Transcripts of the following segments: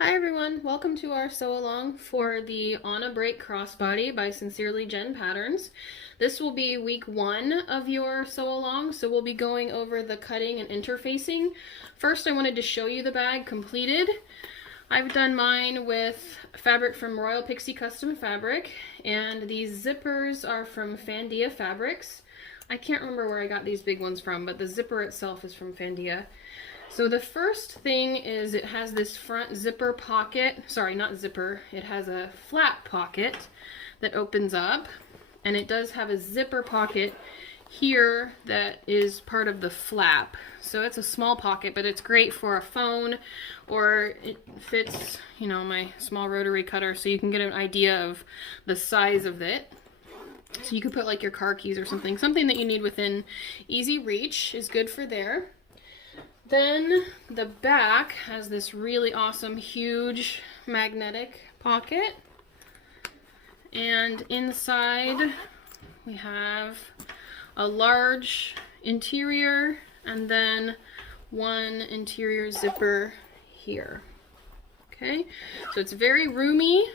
Hi everyone, welcome to our sew along for the On a Break Crossbody by Sincerely Jen Patterns. This will be week 1 of your sew along, so we'll be going over the cutting and interfacing. First I wanted to show you the bag completed. I've done mine with fabric from Royal Pixie Custom Fabric, and these zippers are from Fandia Fabrics. I can't remember where I got these big ones from, but the zipper itself is from Fandia. So the first thing is it has this front zipper pocket, sorry, not zipper, it has a flap pocket that opens up, and it does have a zipper pocket here that is part of the flap. So it's a small pocket, but it's great for a phone, or it fits, you know, my small rotary cutter, so you can get an idea of the size of it. So you could put like your car keys or something that you need within easy reach is good for there. Then the back has this really awesome, huge magnetic pocket. And inside we have a large interior and then one interior zipper here. Okay, so it's very roomy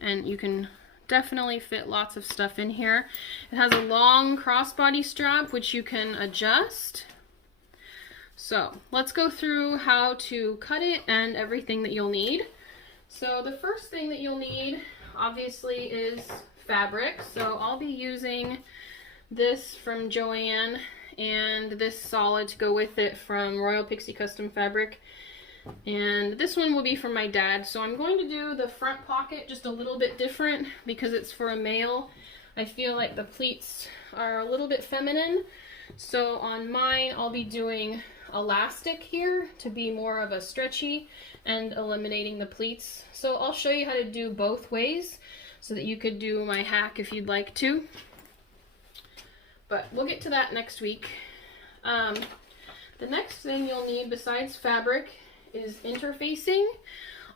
and you can definitely fit lots of stuff in here. It has a long crossbody strap which you can adjust. So let's go through how to cut it and everything that you'll need. So the first thing that you'll need obviously is fabric. So I'll be using this from Joann and this solid to go with it from Royal Pixie Custom Fabric. And this one will be from my dad. So I'm going to do the front pocket just a little bit different because it's for a male. I feel like the pleats are a little bit feminine. So on mine I'll be doing elastic here to be more of a stretchy and eliminating the pleats. So I'll show you how to do both ways so that you could do my hack if you'd like to. But we'll get to that next week. The next thing you'll need besides fabric is interfacing.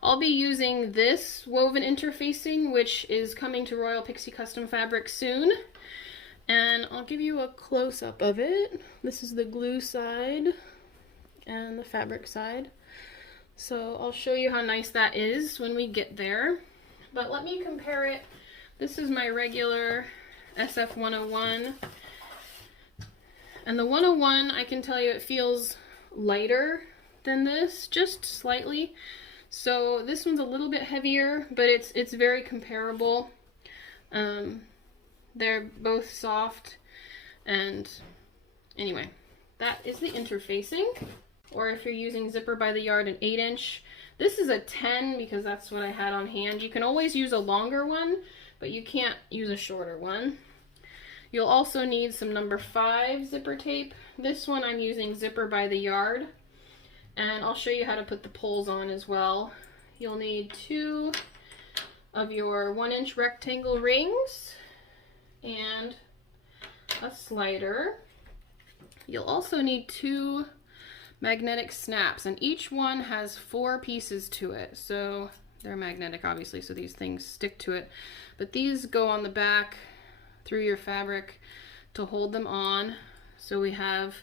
I'll be using this woven interfacing, which is coming to Royal Pixie Custom Fabric soon. And I'll give you a close-up of it. This is the glue side and the fabric side. So I'll show you how nice that is when we get there. But let me compare it. This is my regular SF 101. And the 101, I can tell you it feels lighter than this, just slightly. So this one's a little bit heavier, but it's very comparable. They're both soft, and anyway, that is the interfacing. Or if you're using zipper by the yard, an 8-inch. This is a 10 because that's what I had on hand. You can always use a longer one, but you can't use a shorter one. You'll also need some number 5 zipper tape. This one I'm using zipper by the yard, and I'll show you how to put the poles on as well. You'll need 2 of your 1-inch rectangle rings and a slider. You'll also need 2 magnetic snaps, and each one has 4 pieces to it. So they're magnetic obviously, so these things stick to it, but these go on the back through your fabric to hold them on. So we have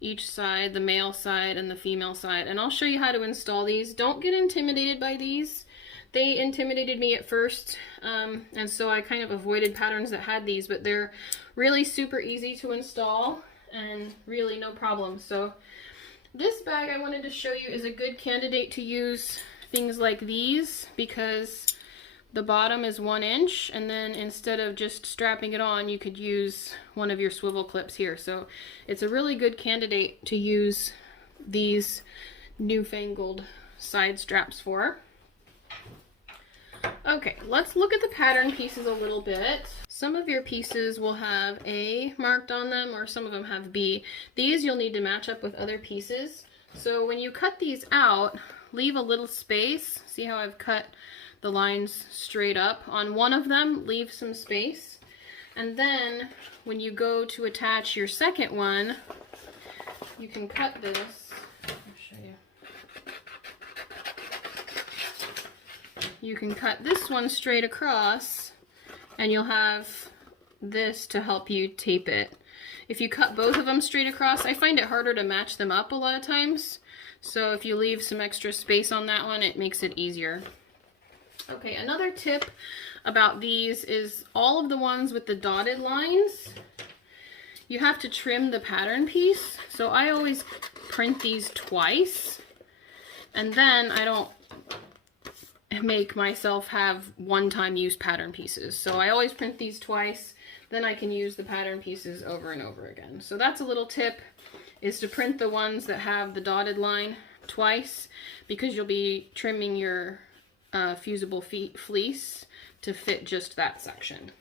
each side, the male side and the female side, and I'll show you how to install these. Don't get intimidated by these. They intimidated me at first, and so I kind of avoided patterns that had these, but they're really super easy to install and really no problem. So this bag I wanted to show you is a good candidate to use things like these because the bottom is 1 inch, and then instead of just strapping it on, you could use one of your swivel clips here. So it's a really good candidate to use these newfangled side straps for. Okay, let's look at the pattern pieces a little bit. Some of your pieces will have A marked on them, or some of them have B. These you'll need to match up with other pieces. So when you cut these out, leave a little space. See how I've cut the lines straight up? On one of them, leave some space. And then when you go to attach your second one, you can cut this. I'll show you. You can cut this one straight across, and you'll have this to help you tape it. If you cut both of them straight across, I find it harder to match them up a lot of times. So if you leave some extra space on that one, it makes it easier. Okay, another tip about these is all of the ones with the dotted lines, you have to trim the pattern piece. So I always print these twice, and then I don't make myself have one-time use pattern pieces. So I always print these twice, then I can use the pattern pieces over and over again. So that's a little tip, is to print the ones that have the dotted line twice, because you'll be trimming your fusible fleece to fit just that section.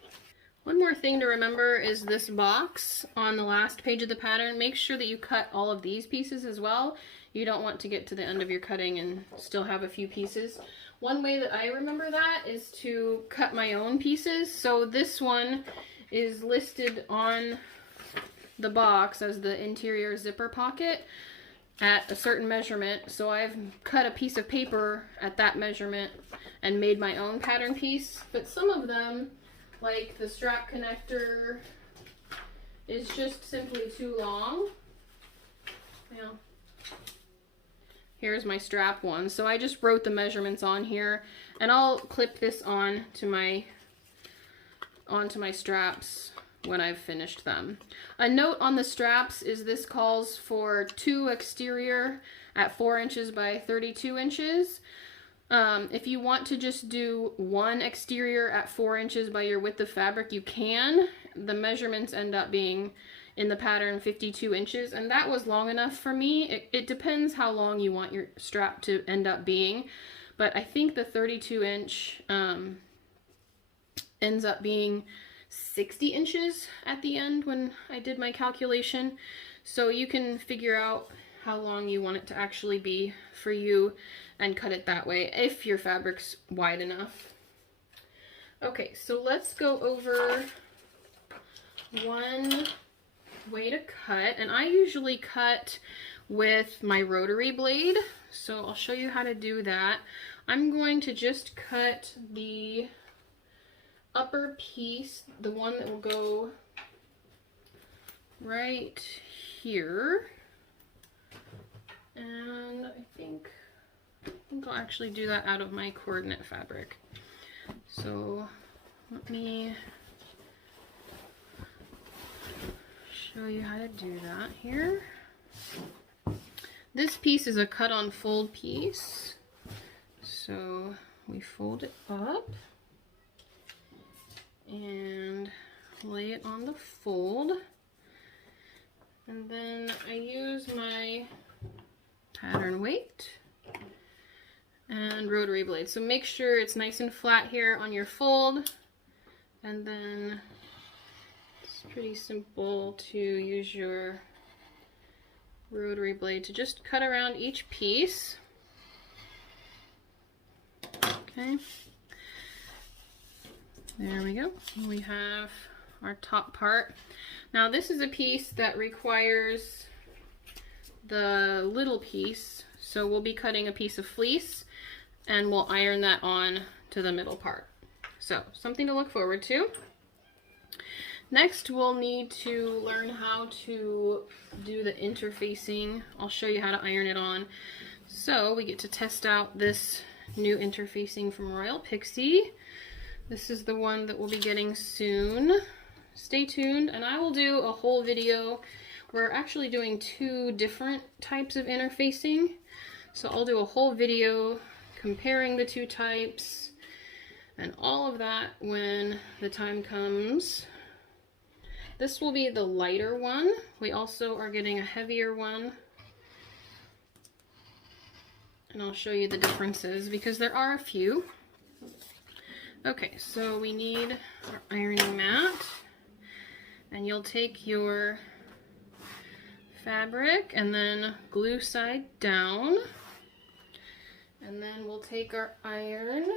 One more thing to remember is this box on the last page of the pattern. Make sure that you cut all of these pieces as well. You don't want to get to the end of your cutting and still have a few pieces. One way that I remember that is to cut my own pieces. So this one is listed on the box as the interior zipper pocket at a certain measurement. So I've cut a piece of paper at that measurement and made my own pattern piece. But some of them, like the strap connector, is just simply too long. Yeah. Here's my strap one. So I just wrote the measurements on here, and I'll clip this on to onto my straps when I've finished them. A note on the straps is this calls for 2 exterior at 4 inches by 32 inches. If you want to just do 1 exterior at 4 inches by your width of fabric, you can. The measurements end up being in the pattern 52 inches, and that was long enough for me. It depends how long you want your strap to end up being, but I think the 32 inch ends up being 60 inches at the end when I did my calculation. So you can figure out how long you want it to actually be for you and cut it that way if your fabric's wide enough. Okay, so let's go over one way to cut, and I usually cut with my rotary blade, so I'll show you how to do that. I'm going to just cut the upper piece, the one that will go right here, and I think I'll actually do that out of my coordinate fabric. So let me show you how to do that here. This piece is a cut on fold piece, so we fold it up and lay it on the fold, and then I use my pattern weight and rotary blade. So make sure it's nice and flat here on your fold, and then it's pretty simple to use your rotary blade to just cut around each piece. Okay, there we go. We have our top part. Now this is a piece that requires the little piece, so we'll be cutting a piece of fleece and we'll iron that on to the middle part. So something to look forward to. Next, we'll need to learn how to do the interfacing. I'll show you how to iron it on. So we get to test out this new interfacing from Royal Pixie. This is the one that we'll be getting soon. Stay tuned, and I will do a whole video. We're actually doing 2 different types of interfacing. So I'll do a whole video comparing the 2 types and all of that when the time comes. This will be the lighter one. We also are getting a heavier one, and I'll show you the differences because there are a few. Okay, so we need our ironing mat, and you'll take your fabric and then glue side down, and then we'll take our iron.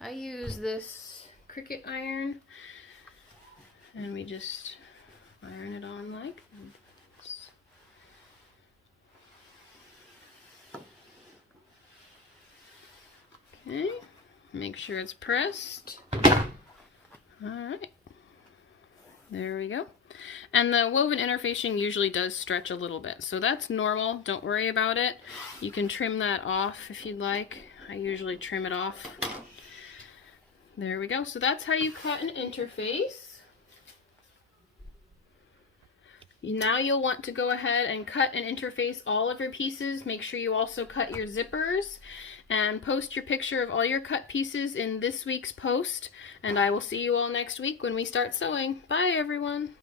I use this Cricut iron, and we just iron it on like this. Okay, make sure it's pressed. Alright, There we go. And the woven interfacing usually does stretch a little bit, so that's normal. Don't worry about it. You can trim that off if you'd like. I usually trim it off. There we go. So that's how you cut an interface. Now you'll want to go ahead and cut and interface all of your pieces. Make sure you also cut your zippers and post your picture of all your cut pieces in this week's post. And I will see you all next week when we start sewing. Bye everyone.